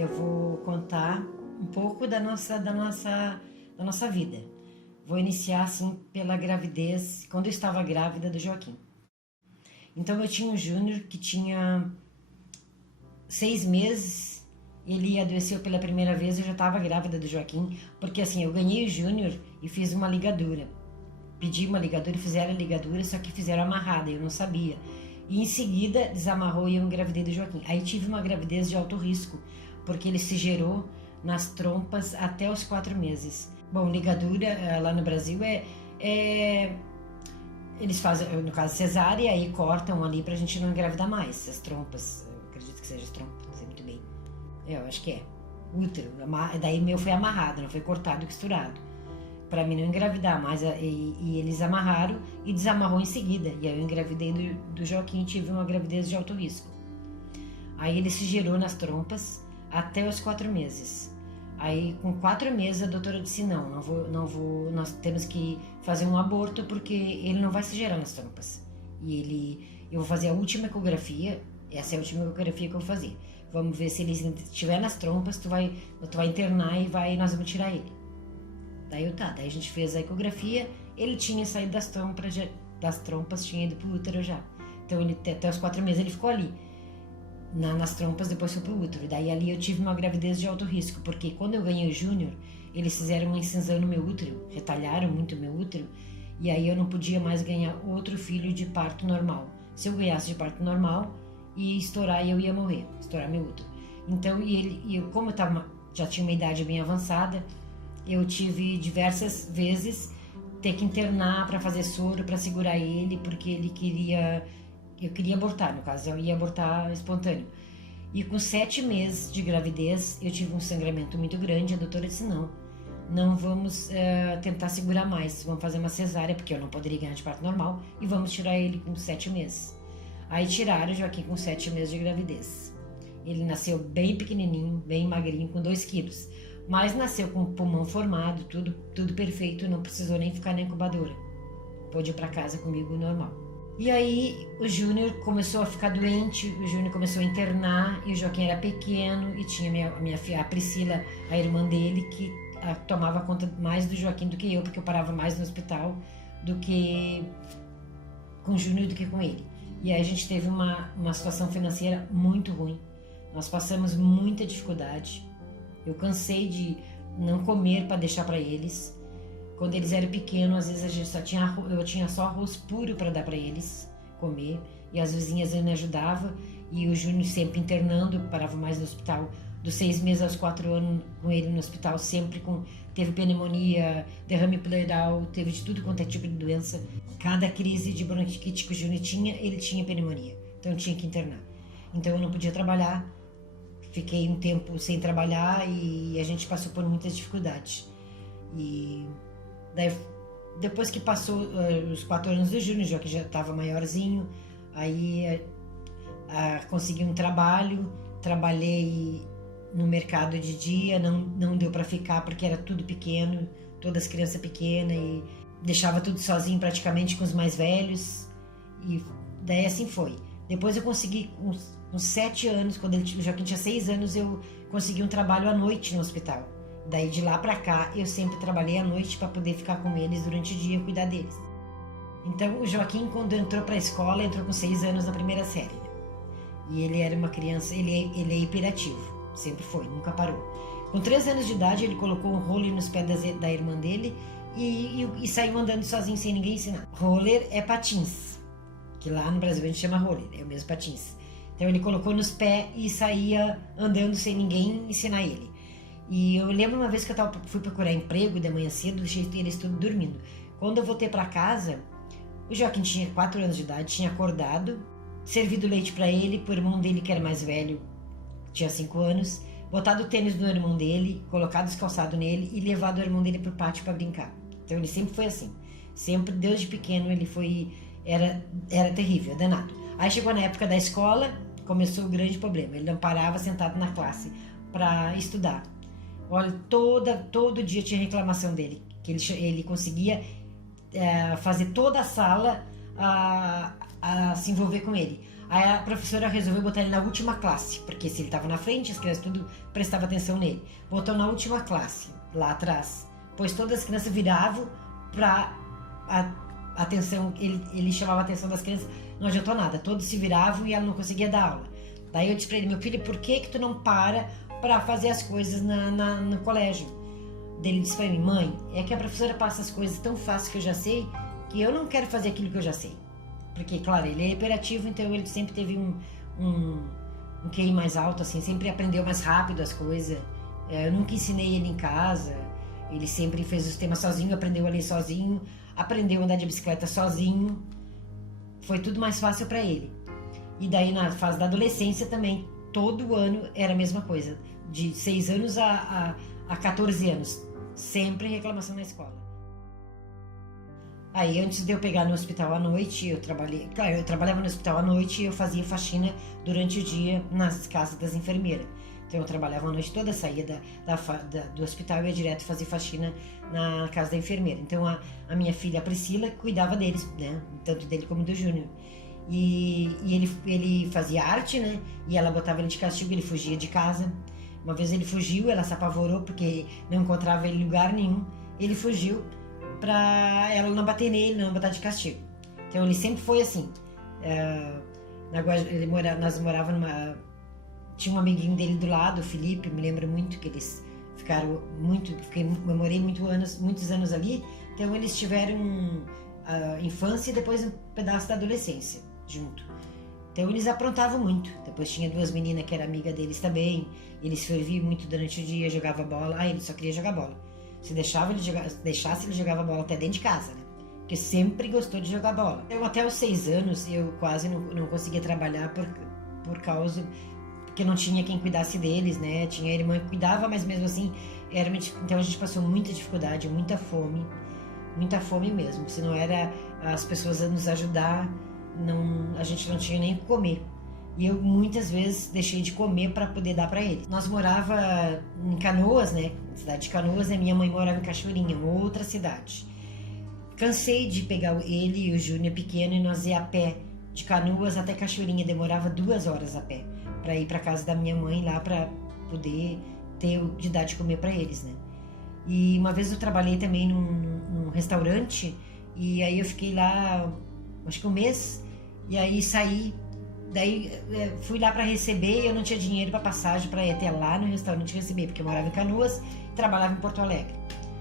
eu vou contar um pouco da nossa vida. Vou iniciar assim pela gravidez, quando eu estava grávida do Joaquim. Então eu tinha um Júnior que tinha 6 meses, ele adoeceu pela primeira vez, eu já estava grávida do Joaquim, porque assim, eu ganhei o Júnior e fiz uma ligadura. Pedi uma ligadura e fizeram a ligadura, só que fizeram amarrada, eu não sabia. E em seguida desamarrou e eu engravidei do Joaquim. Aí tive uma gravidez de alto risco, porque ele se gerou nas trompas até os 4 meses. Bom, ligadura lá no Brasil eles fazem, no caso, cesárea, aí cortam ali pra gente não engravidar mais, as trompas. Eu acredito que seja as trompas, não sei muito bem. Eu acho que é. Útero. Daí meu foi amarrado, não foi cortado e costurado. Pra mim não engravidar mais. E eles amarraram e desamarrou em seguida. E aí eu engravidei do Joaquim e tive uma gravidez de alto risco. Aí ele se gerou nas trompas até os 4 meses. Aí com 4 meses a doutora disse, não vou, nós temos que fazer um aborto porque ele não vai se gerar nas trompas. Eu vou fazer a última ecografia, essa é a última ecografia que eu vou fazer. Vamos ver se ele estiver nas trompas, tu vai internar e nós vamos tirar ele. Daí a gente fez a ecografia, ele tinha saído das trompas, tinha ido pro útero já. Então até os 4 meses ele ficou ali, nas trompas, depois foi pro útero. Daí ali eu tive uma gravidez de alto risco, porque quando eu ganhei o Júnior, eles fizeram uma incisão no meu útero, retalharam muito o meu útero, e aí eu não podia mais ganhar outro filho de parto normal. Se eu ganhasse de parto normal, ia estourar e eu ia morrer, estourar meu útero. Então, como eu já tinha uma idade bem avançada, eu tive diversas vezes ter que internar para fazer soro, para segurar ele, porque eu queria abortar, no caso, eu ia abortar espontâneo. E com 7 meses de gravidez, eu tive um sangramento muito grande, a doutora disse, não vamos tentar segurar mais, vamos fazer uma cesárea, porque eu não poderia ganhar de parto normal, e vamos tirar ele com 7 meses. Aí tiraram o Joaquim com 7 meses de gravidez. Ele nasceu bem pequenininho, bem magrinho, com 2 quilos. Mas nasceu com o pulmão formado, tudo perfeito, não precisou nem ficar na incubadora. Pôde ir para casa comigo normal. E aí o Júnior começou a ficar doente, o Júnior começou a internar, e o Joaquim era pequeno, e tinha a minha filha, a Priscila, a irmã dele, que tomava conta mais do Joaquim do que eu, porque eu parava mais no hospital do que com o Júnior do que com ele. E aí a gente teve uma situação financeira muito ruim. Nós passamos muita dificuldade. Eu cansei de não comer para deixar para eles. Quando eles eram pequenos, às vezes eu tinha só arroz puro para dar para eles comer. E as vizinhas me ajudavam. E o Júnior sempre internando, parava mais no hospital. Dos 6 meses aos 4 anos com ele no hospital, teve pneumonia, derrame pleural, teve de tudo quanto é tipo de doença. Cada crise de bronquite que o Júnior tinha, ele tinha pneumonia. Então eu tinha que internar. Então eu não podia trabalhar. Fiquei um tempo sem trabalhar e a gente passou por muitas dificuldades. E daí, depois que passou os 4 anos do Júnior, já que já estava maiorzinho, aí consegui um trabalho, trabalhei no mercado de dia, não deu para ficar porque era tudo pequeno, todas as crianças pequenas, e deixava tudo sozinho praticamente com os mais velhos, e daí assim foi. Depois eu consegui, uns 7 anos, quando o Joaquim tinha 6 anos, eu consegui um trabalho à noite no hospital. Daí de lá pra cá, eu sempre trabalhei à noite para poder ficar com eles durante o dia e cuidar deles. Então o Joaquim, quando entrou pra escola, entrou com 6 anos na primeira série. E ele era uma criança, ele é hiperativo, sempre foi, nunca parou. Com 3 anos de idade, ele colocou um roller nos pés da irmã dele e saiu andando sozinho, sem ninguém ensinar. Roller é patins, que lá no Brasil a gente chama roller, é o mesmo patins. Então ele colocou nos pés e saía andando sem ninguém ensinar ele. E eu lembro uma vez que eu fui procurar emprego de manhã cedo, eles tudo dormindo. Quando eu voltei para casa, o Joaquim tinha 4 anos de idade, tinha acordado, servido leite para ele, pro irmão dele que era mais velho, tinha 5 anos, botado o tênis do irmão dele, colocado os calçados nele e levado o irmão dele pro pátio para brincar. Então ele sempre foi assim. Sempre, desde pequeno, ele era terrível, danado. Aí chegou na época da escola, começou o grande problema. Ele não parava sentado na classe para estudar. Olha, todo dia tinha reclamação dele, que ele conseguia fazer toda a sala a se envolver com ele. Aí a professora resolveu botar ele na última classe, porque se ele estava na frente, as crianças tudo prestavam atenção nele. Botou na última classe, lá atrás, pois todas as crianças viravam para atenção, ele chamava a atenção das crianças, não adiantou nada, todos se viravam e ela não conseguia dar aula. Daí eu disse para ele, meu filho, por que tu não para fazer as coisas no colégio? Daí ele disse para mim, mãe, é que a professora passa as coisas tão fácil que eu já sei, que eu não quero fazer aquilo que eu já sei. Porque, claro, ele é hiperativo, então ele sempre teve um QI mais alto, assim, sempre aprendeu mais rápido as coisas. Eu nunca ensinei ele em casa, ele sempre fez os temas sozinho, aprendeu a ler sozinho, aprendeu a andar de bicicleta sozinho, foi tudo mais fácil para ele. E daí na fase da adolescência também, todo ano era a mesma coisa, de 6 anos a 14 anos, sempre reclamação na escola. Aí antes de eu pegar no hospital à noite, eu trabalhava no hospital à noite e eu fazia faxina durante o dia nas casas das enfermeiras. Então eu trabalhava a noite toda, saía do hospital e ia direto fazer faxina na casa da enfermeira. Então a minha filha, a Priscila, cuidava deles, né? Tanto dele como do Júnior. E ele fazia arte, né? E ela botava ele de castigo, ele fugia de casa. Uma vez ele fugiu, ela se apavorou porque não encontrava ele em lugar nenhum. Ele fugiu para ela não bater nele, não botar de castigo. Então ele sempre foi assim. Nós morávamos numa... Tinha um amiguinho dele do lado, o Felipe, me lembro muito que eles ficaram eu morei muitos anos ali, então eles tiveram a infância e depois um pedaço da adolescência junto. Então eles aprontavam muito. Depois tinha 2 meninas que eram amigas deles também, eles ferviam muito durante o dia, jogava bola. Ele só queria jogar bola. Se deixasse, ele jogava bola até dentro de casa, né? Porque sempre gostou de jogar bola. Eu, até os 6 anos, eu quase não conseguia trabalhar por causa... Porque não tinha quem cuidasse deles, né? Tinha a irmã que cuidava, mas mesmo assim... Então a gente passou muita dificuldade, muita fome mesmo. Se não era as pessoas a nos ajudar, a gente não tinha nem o que comer. E eu muitas vezes deixei de comer para poder dar para eles. Nós morava em Canoas, né? Cidade de Canoas, né? Minha mãe morava em Cachoeirinha, outra cidade. Cansei de pegar ele e o Júnior pequeno e nós ia a pé de Canoas até Cachoeirinha. Demorava 2 horas a pé para ir para casa da minha mãe lá para poder de dar de comer para eles, né? E uma vez eu trabalhei também num restaurante e aí eu fiquei lá, acho que 1 mês, e aí saí. Daí fui lá para receber e eu não tinha dinheiro para passagem para ir até lá no restaurante receber, porque eu morava em Canoas e trabalhava em Porto Alegre.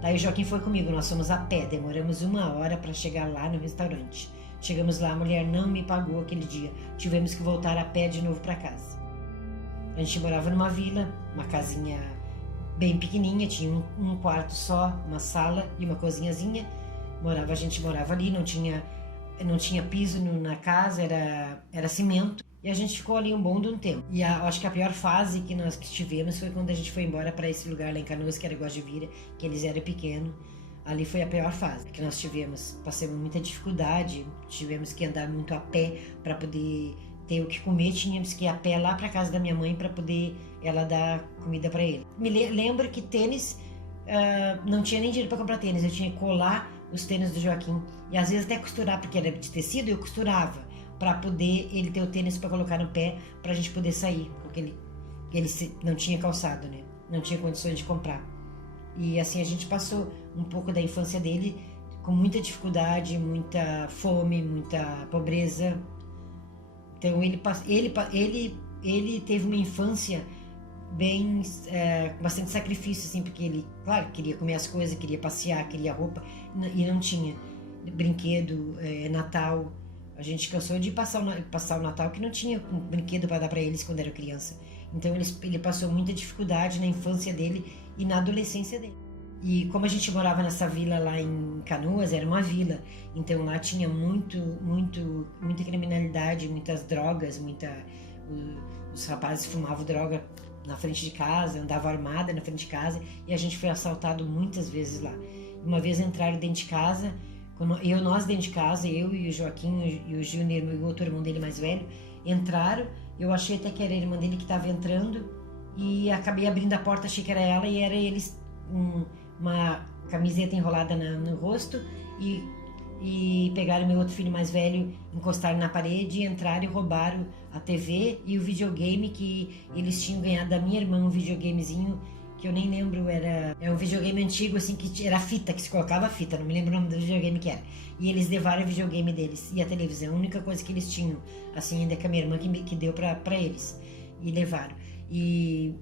Daí o Joaquim foi comigo, nós fomos a pé, demoramos 1 hora para chegar lá no restaurante. Chegamos lá, a mulher não me pagou aquele dia, tivemos que voltar a pé de novo para casa. A gente morava numa vila, uma casinha bem pequenininha, tinha um quarto só, uma sala e uma cozinhazinha. A gente morava ali, não tinha piso na casa, era cimento. E a gente ficou ali um bom de um tempo. E acho que a pior fase que nós tivemos foi quando a gente foi embora para esse lugar lá em Canoas, que era Guajivira, que eles eram pequenos. Ali foi a pior fase que nós tivemos. Passamos muita dificuldade, tivemos que andar muito a pé para poder ter o que comer. Tínhamos que ir a pé lá para casa da minha mãe para poder ela dar comida para ele. Me lembro que tênis, não tinha nem dinheiro para comprar tênis, eu tinha que colar os tênis do Joaquim. E às vezes até costurar, porque era de tecido, eu costurava para poder ele ter o tênis para colocar no pé, para a gente poder sair, porque ele não tinha calçado, né? Não tinha condições de comprar. E assim a gente passou um pouco da infância dele com muita dificuldade, muita fome, muita pobreza. Então ele teve uma infância bem, com bastante sacrifício, assim, porque ele, claro, queria comer as coisas, queria passear, queria roupa, e não tinha brinquedo, Natal. A gente cansou de passar o Natal que não tinha um brinquedo para dar para eles quando era criança. Então ele passou muita dificuldade na infância dele e na adolescência dele. E como a gente morava nessa vila lá em Canoas, era uma vila, então lá tinha muita criminalidade, muitas drogas, os rapazes fumavam droga na frente de casa, andavam armada na frente de casa, e a gente foi assaltado muitas vezes lá. Uma vez entraram dentro de casa, nós dentro de casa, eu e o Joaquim e o Júnior e o outro irmão dele mais velho, entraram, eu achei até que era a irmã dele que estava entrando, e acabei abrindo a porta, achei que era ela, e era eles, uma camiseta enrolada no rosto, e e pegaram meu outro filho mais velho, encostaram na parede, entraram e roubaram a TV e o videogame que eles tinham ganhado da minha irmã, um videogamezinho que eu nem lembro, é um videogame antigo assim, que era fita, que se colocava fita, não me lembro o nome do videogame que era. E eles levaram o videogame deles e a televisão, a única coisa que eles tinham, assim, ainda que a minha irmã que deu pra eles, e levaram. E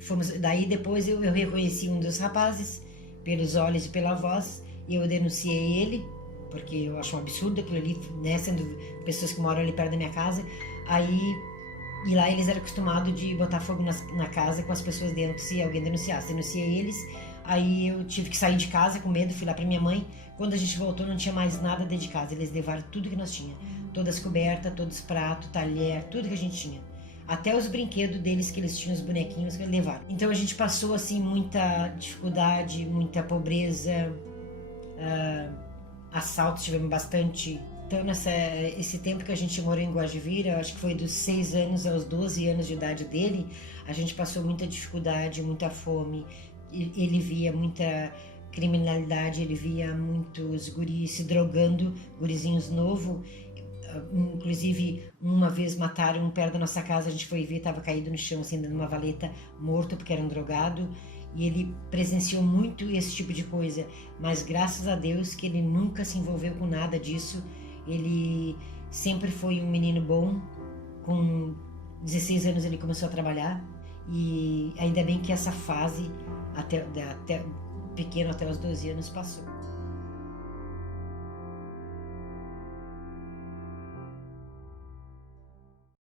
fomos, daí depois eu reconheci um dos rapazes pelos olhos e pela voz, e eu denunciei ele, porque eu acho um absurdo aquilo ali, né, sendo pessoas que moram ali perto da minha casa. Aí, e lá eles eram acostumados de botar fogo na casa com as pessoas dentro se alguém denunciasse. Denunciei eles, aí eu tive que sair de casa com medo, fui lá pra minha mãe. Quando a gente voltou não tinha mais nada dentro de casa, eles levaram tudo que nós tínhamos, todas as cobertas, todos os pratos, talher, tudo que a gente tinha. Até os brinquedos deles, que eles tinham, os bonequinhos, que eles levaram. Então a gente passou assim muita dificuldade, muita pobreza, assaltos tivemos bastante. Então esse tempo que a gente morou em Guajivira, acho que foi dos 6 anos aos 12 anos de idade dele, a gente passou muita dificuldade, muita fome. Ele via muita criminalidade, ele via muitos guris se drogando, gurizinhos novos. Inclusive, uma vez mataram um perto da nossa casa, a gente foi ver, estava caído no chão, assim, numa valeta, morto porque era um drogado. E ele presenciou muito esse tipo de coisa, mas graças a Deus que ele nunca se envolveu com nada disso. Ele sempre foi um menino bom. Com 16 anos ele começou a trabalhar, e ainda bem que essa fase, até pequeno, até os 12 anos, passou.